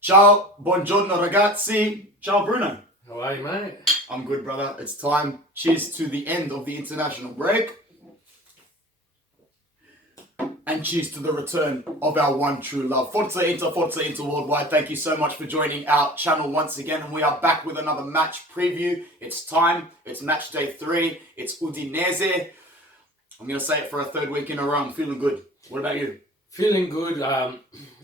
Ciao, buongiorno ragazzi. Ciao Bruno. How are you, mate? I'm good, brother. It's time. Cheers to the end of the international break. And cheers to the return of our one true love. Forza Inter Worldwide. Thank you so much for joining our channel once again. And we are back with another match preview. It's time. It's match day 3. It's Udinese. I'm going to say it for a third week in a row. I'm feeling good. What about you? Feeling good.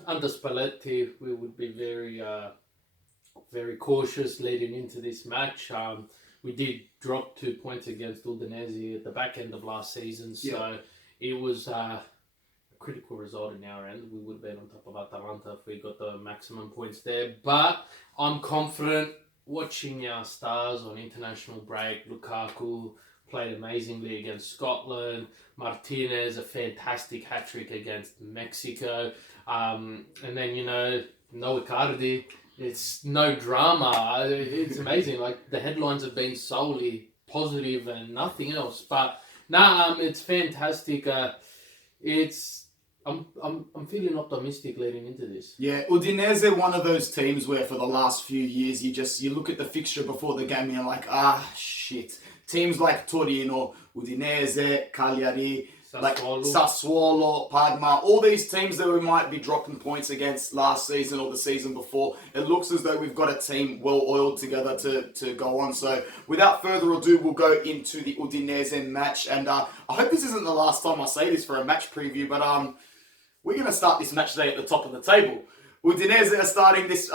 Under Spalletti, we would be very cautious leading into this match. We did drop 2 points against Udinese at the back end of last season, so it was a critical result in our end. We would have been on top of Atalanta if we got the maximum points there. But I'm confident watching our stars on international break. Lukaku played amazingly against Scotland. Martinez, a fantastic hat-trick against Mexico. And then, no Icardi. It's no drama. It's amazing. Like, the headlines have been solely positive and nothing else. But, it's fantastic. I'm feeling optimistic leading into this. Yeah, Udinese, one of those teams where for the last few years, you look at the fixture before the game and you're like, shit. Teams like Torino, Udinese, Cagliari, Sassuolo, Parma, all these teams that we might be dropping points against last season or the season before, it looks as though we've got a team well oiled together to go on. So without further ado, we'll go into the Udinese match. And I hope this isn't the last time I say this for a match preview, but we're going to start this match day at the top of the table. Udinese are starting this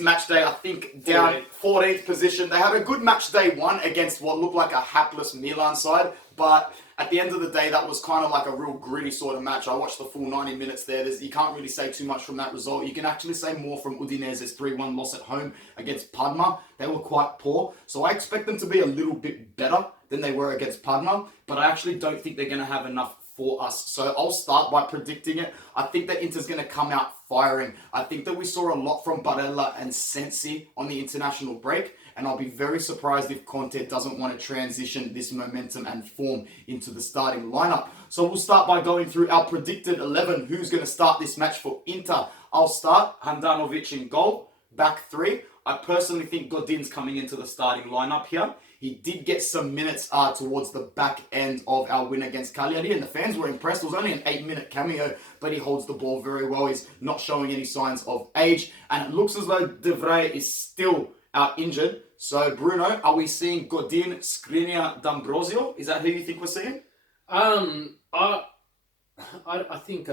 match day, I think, down 14th position. They had a good match day 1 against what looked like a hapless Milan side, but at the end of the day, that was kind of like a real gritty sort of match. I watched the full 90 minutes there. You can't really say too much from that result. You can actually say more from Udinese's 3-1 loss at home against Parma. They were quite poor, so I expect them to be a little bit better than they were against Parma, but I actually don't think they're going to have enough for us. So I'll start by predicting it. I think that Inter's going to come out firing. I think that we saw a lot from Barella and Sensi on the international break, and I'll be very surprised if Conte doesn't want to transition this momentum and form into the starting lineup. So we'll start by going through our predicted 11. Who's going to start this match for Inter? I'll start Handanovic in goal, back 3. I personally think Godin's coming into the starting lineup here. He did get some minutes towards the back end of our win against Cagliari, and the fans were impressed. It was only an 8-minute cameo, but he holds the ball very well. He's not showing any signs of age, and it looks as though De Vrij is still out injured. So, Bruno, are we seeing Godin, Skriniar, D'Ambrosio? Is that who you think we're seeing? I think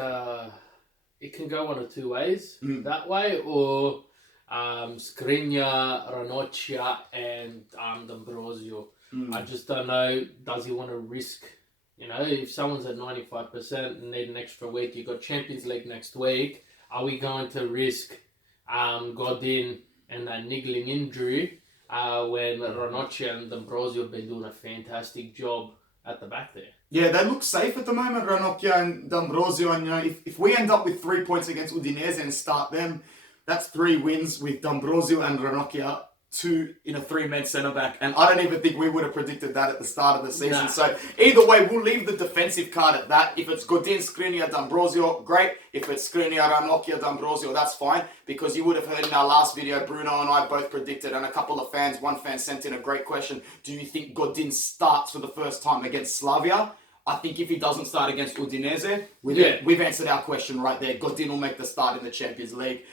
it can go one of two ways. That way, or Skriniar, Ranocchia, and D'Ambrosio. I just don't know. Does he want to risk? If someone's at 95% and need an extra week, you've got Champions League next week. Are we going to risk Godin and that niggling injury when Ranocchia and D'Ambrosio have been doing a fantastic job at the back there? Yeah, they look safe at the moment, Ranocchia and D'Ambrosio. And if we end up with 3 points against Udinese and start them, that's 3 wins with D'Ambrosio and Ranocchia, 2 in a 3-man centre-back. And I don't even think we would have predicted that at the start of the season. Nah. So either way, we'll leave the defensive card at that. If it's Godin, Skriniar, D'Ambrosio, great. If it's Skriniar, Ranocchia, D'Ambrosio, that's fine. Because you would have heard in our last video, Bruno and I both predicted, and a couple of fans, one fan sent in a great question. Do you think Godin starts for the first time against Slavia? I think if he doesn't start against Udinese, we've answered our question right there. Godin will make the start in the Champions League.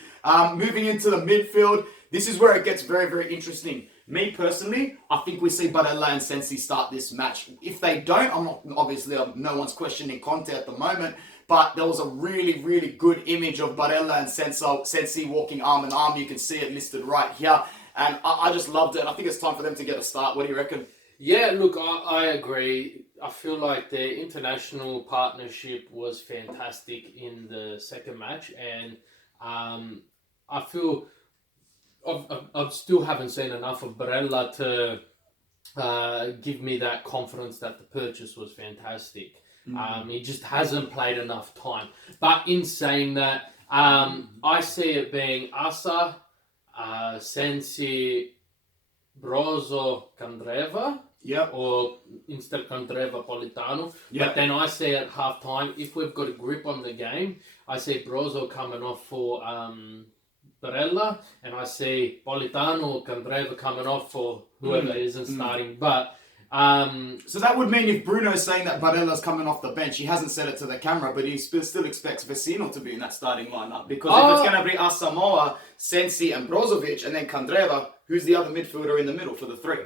Moving into the midfield, this is where it gets very, very interesting. Me personally, I think we see Barella and Sensi start this match. If they don't, no one's questioning Conte at the moment, but there was a really, really good image of Barella and Sensi walking arm in arm. You can see it listed right here. And I just loved it. And I think it's time for them to get a start. What do you reckon? Yeah, look, I agree. I feel like their international partnership was fantastic in the second match. And I feel I still haven't seen enough of Barella to give me that confidence that the purchase was fantastic. He just hasn't played enough time. But in saying that, I see it being Asa, Sensi, Brozo Candreva. Yeah. Or instead Candreva Politano. Yeah. But then I say at half time, if we've got a grip on the game, I see Brozo coming off for Barella, and I see Politano or Candreva coming off for whoever isn't starting. But so that would mean if Bruno's saying that Barella's coming off the bench, he hasn't said it to the camera, but he still expects Vecino to be in that starting lineup. Because if it's going to be Asamoah, Sensi and Brozovic, and then Candreva, who's the other midfielder in the middle for the three?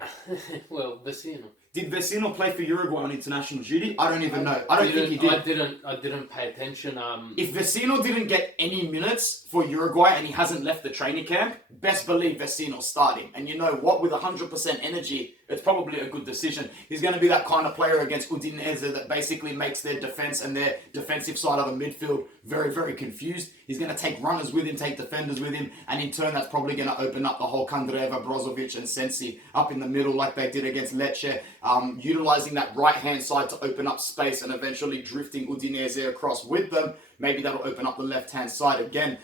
Well, Vecino. Did Vecino play for Uruguay on international duty? I don't even know. I don't think he did. I didn't pay attention. If Vecino didn't get any minutes for Uruguay and he hasn't left the training camp, best believe Vecino's starting. And you know what? With 100% energy, it's probably a good decision. He's going to be that kind of player against Udinese that basically makes their defense and their defensive side of the midfield very, very confused. He's going to take runners with him, take defenders with him, and in turn that's probably going to open up the whole Candreva, Brozovic and Sensi up in the middle like they did against Lecce, utilising that right-hand side to open up space and eventually drifting Udinese across with them. Maybe that'll open up the left-hand side again.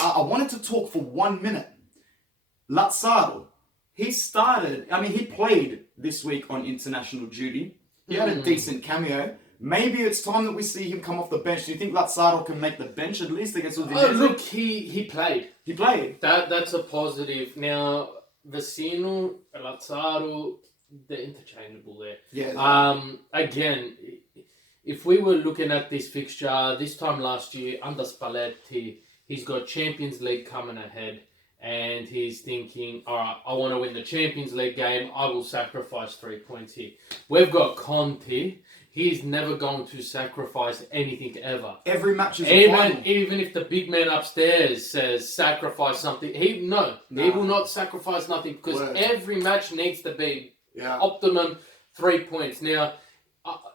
I wanted to talk for 1 minute. Lazzaro, he played this week on international duty. He had a decent cameo. Maybe it's time that we see him come off the bench. Do you think Lazzaro can make the bench at least against Udinese? Oh, look, he played. He played. That's a positive. Now, Vecino, Lazzaro, they're interchangeable there. Yeah. Again, if we were looking at this fixture this time last year under Spalletti, he's got Champions League coming ahead. And he's thinking, all right, I want to win the Champions League game. I will sacrifice 3 points here. We've got Conte. He's never going to sacrifice anything ever. Every match is a final. Even if the big man upstairs says sacrifice something, he will not sacrifice nothing because every match needs to be optimum 3 points. Now,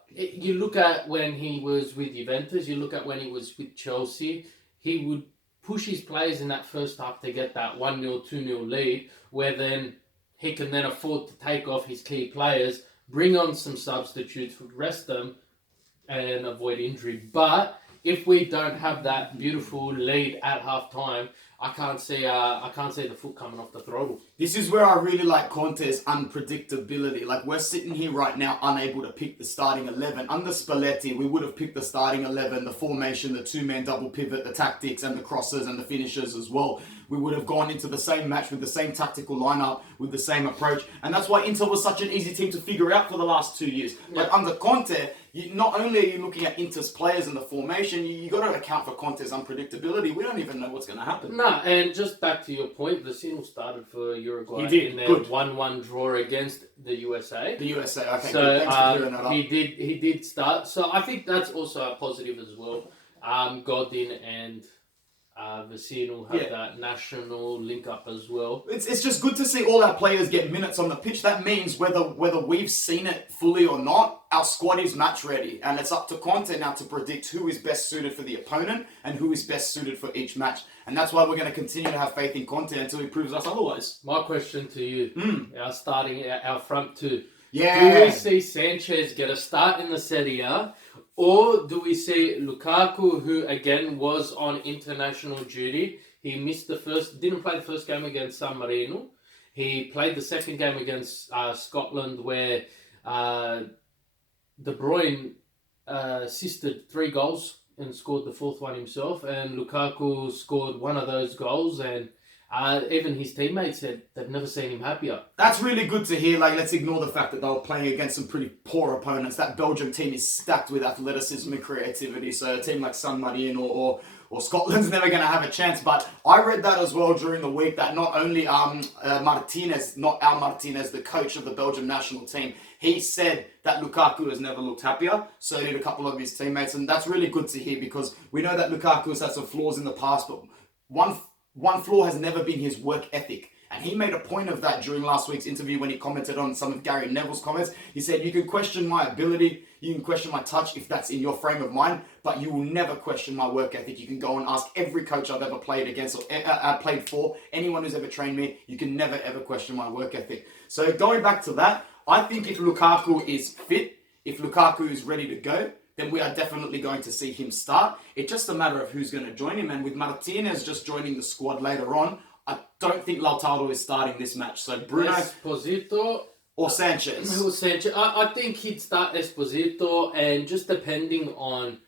you look at when he was with Juventus, you look at when he was with Chelsea, he would push his players in that first half to get that 1-0, 2-0 lead, where then he can then afford to take off his key players, bring on some substitutes, rest them, and avoid injury. But if we don't have that beautiful lead at half time, I can't see the foot coming off the throttle. This is where I really like Conte's unpredictability. Like, we're sitting here right now unable to pick the starting 11. Under Spalletti, we would have picked the starting 11, the formation, the two-man double pivot, the tactics and the crosses and the finishers as well. We would have gone into the same match with the same tactical lineup, with the same approach. And that's why Inter was such an easy team to figure out for the last 2 years. Yeah. But under Conte, not only are you looking at Inter's players and the formation, you got to account for Conte's unpredictability. We don't even know what's going to happen. No, and just back to your point, Vecino started for Uruguay in their 1-1 draw against the USA. The USA, okay. So Thanks for clearing that up. He did start. So I think that's also a positive as well. Godin and Vecino have that national link up as well. It's just good to see all our players get minutes on the pitch. That means whether we've seen it fully or not, our squad is match ready, and it's up to Conte now to predict who is best suited for the opponent and who is best suited for each match. And that's why we're going to continue to have faith in Conte until he proves us otherwise. My question to you, our front two. Yeah. Do we see Sanchez get a start in the Serie A? Or do we see Lukaku, who again was on international duty? He didn't play the first game against San Marino. He played the second game against Scotland, where De Bruyne assisted 3 goals and scored the 4th one himself. And Lukaku scored one of those goals, and even his teammates said they've never seen him happier. That's really good to hear. Like, let's ignore the fact that they were playing against some pretty poor opponents. That Belgium team is stacked with athleticism and creativity. So a team like San Marino or Scotland's never going to have a chance. But I read that as well during the week, that not only Martinez, not Al Martinez, the coach of the Belgium national team, he said that Lukaku has never looked happier. So did a couple of his teammates. And that's really good to hear, because we know that Lukaku has had some flaws in the past, but one flaw has never been his work ethic. And he made a point of that during last week's interview when he commented on some of Gary Neville's comments. He said, you can question my ability, you can question my touch if that's in your frame of mind, but you will never question my work ethic. You can go and ask every coach I've ever played against or played for, anyone who's ever trained me, you can never ever question my work ethic. So going back to that, I think if Lukaku is fit, if Lukaku is ready to go, then we are definitely going to see him start. It's just a matter of who's going to join him. And with Martinez just joining the squad later on, I don't think Lautaro is starting this match. So Bruno Esposito or Sanchez. I think he'd start Esposito, and just depending on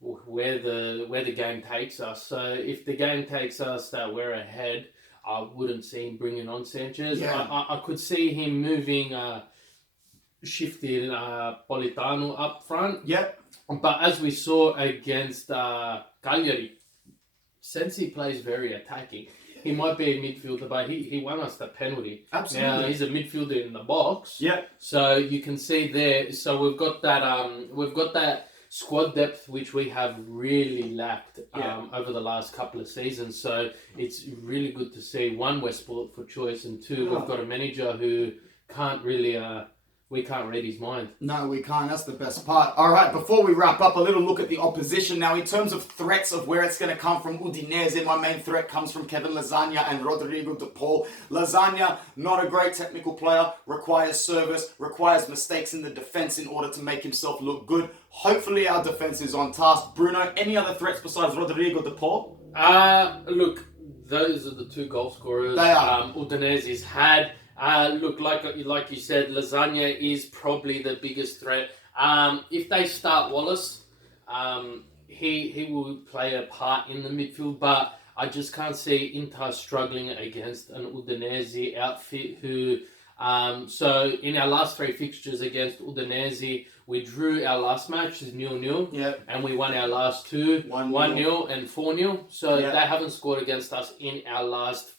where the game takes us. So if the game takes us that we're ahead, I wouldn't see him bringing on Sanchez. Yeah. I could see him moving, shifting Politano up front. Yep. But as we saw against Cagliari, Sensi plays very attacking. He might be a midfielder, but he won us the penalty. Absolutely. Now he's a midfielder in the box. Yep. So you can see there. So we've got that squad depth which we have really lacked over the last couple of seasons. So it's really good to see. One, we're spoiled for choice, and two, we've got a manager who can't really. We can't read his mind. No, we can't. That's the best part. All right, before we wrap up, a little look at the opposition. Now, in terms of threats of where it's going to come from, Udinese, my main threat comes from Kevin Lasagna and Rodrigo De Paul. Lasagna, not a great technical player, requires service, requires mistakes in the defense in order to make himself look good. Hopefully, our defense is on task. Bruno, any other threats besides Rodrigo De Paul? Look, those are the two goal scorers They are. Udinese's had. Look, like you said, Lasagna is probably the biggest threat. If they start Wallace, he will play a part in the midfield, but I just can't see Inter struggling against an Udinese outfit who... so in our last three fixtures against Udinese, we drew our last match, is 0-0, and we won our last two, 1-0 and 4-0. So they haven't scored against us in our last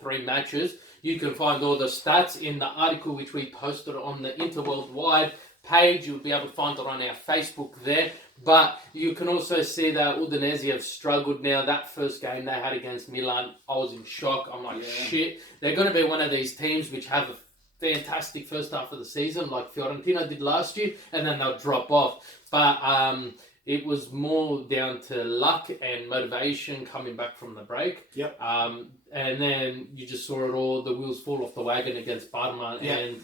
three matches. You can find all the stats in the article which we posted on the Inter Worldwide page. You'll be able to find it on our Facebook there. But you can also see that Udinese have struggled now. That first game they had against Milan, I was in shock. I'm like, shit. They're going to be one of these teams which have a fantastic first half of the season like Fiorentina did last year, and then they'll drop off. But it was more down to luck and motivation coming back from the break. And then you just saw it all, the wheels fall off the wagon against Parma. And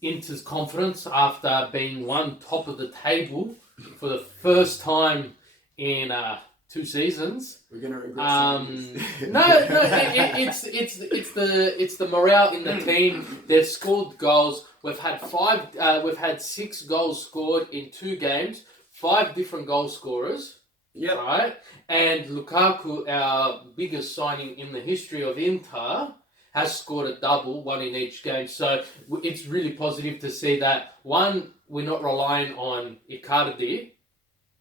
Inter's confidence after being top of the table for the first time in 2 seasons. We're gonna regret it's the morale in the team. They've scored goals. We've had 6 goals scored in 2 games. 5 different goal scorers. Right? And Lukaku, our biggest signing in the history of Inter, has scored a double, 1 in each game. So it's really positive to see that, one, we're not relying on Icardi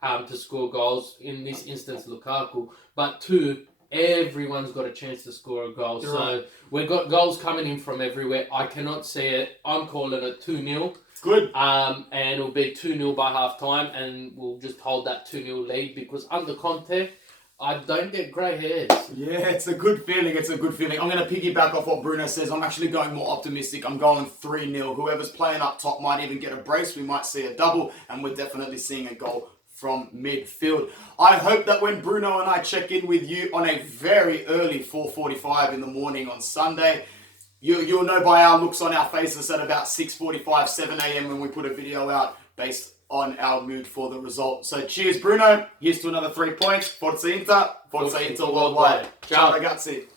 to score goals, in this instance Lukaku, but 2, everyone's got a chance to score a goal. So we've got goals coming in from everywhere. I cannot see it. I'm calling it 2-0. Good. And it'll be 2-0 by half time, and we'll just hold that 2-0 lead, because under Conte, I don't get grey hairs. Yeah, it's a good feeling. It's a good feeling. I'm going to piggyback off what Bruno says. I'm actually going more optimistic. I'm going 3-0. Whoever's playing up top might even get a brace. We might see a double, and we're definitely seeing a goal from midfield. I hope that when Bruno and I check in with you on a very early 4:45 in the morning on Sunday, you'll know by our looks on our faces at about 6:45, 7 a.m. when we put a video out based on our mood for the result. So cheers, Bruno. Here's to another 3 points. Forza Inter. Forza Inter worldwide. Ciao, ragazzi.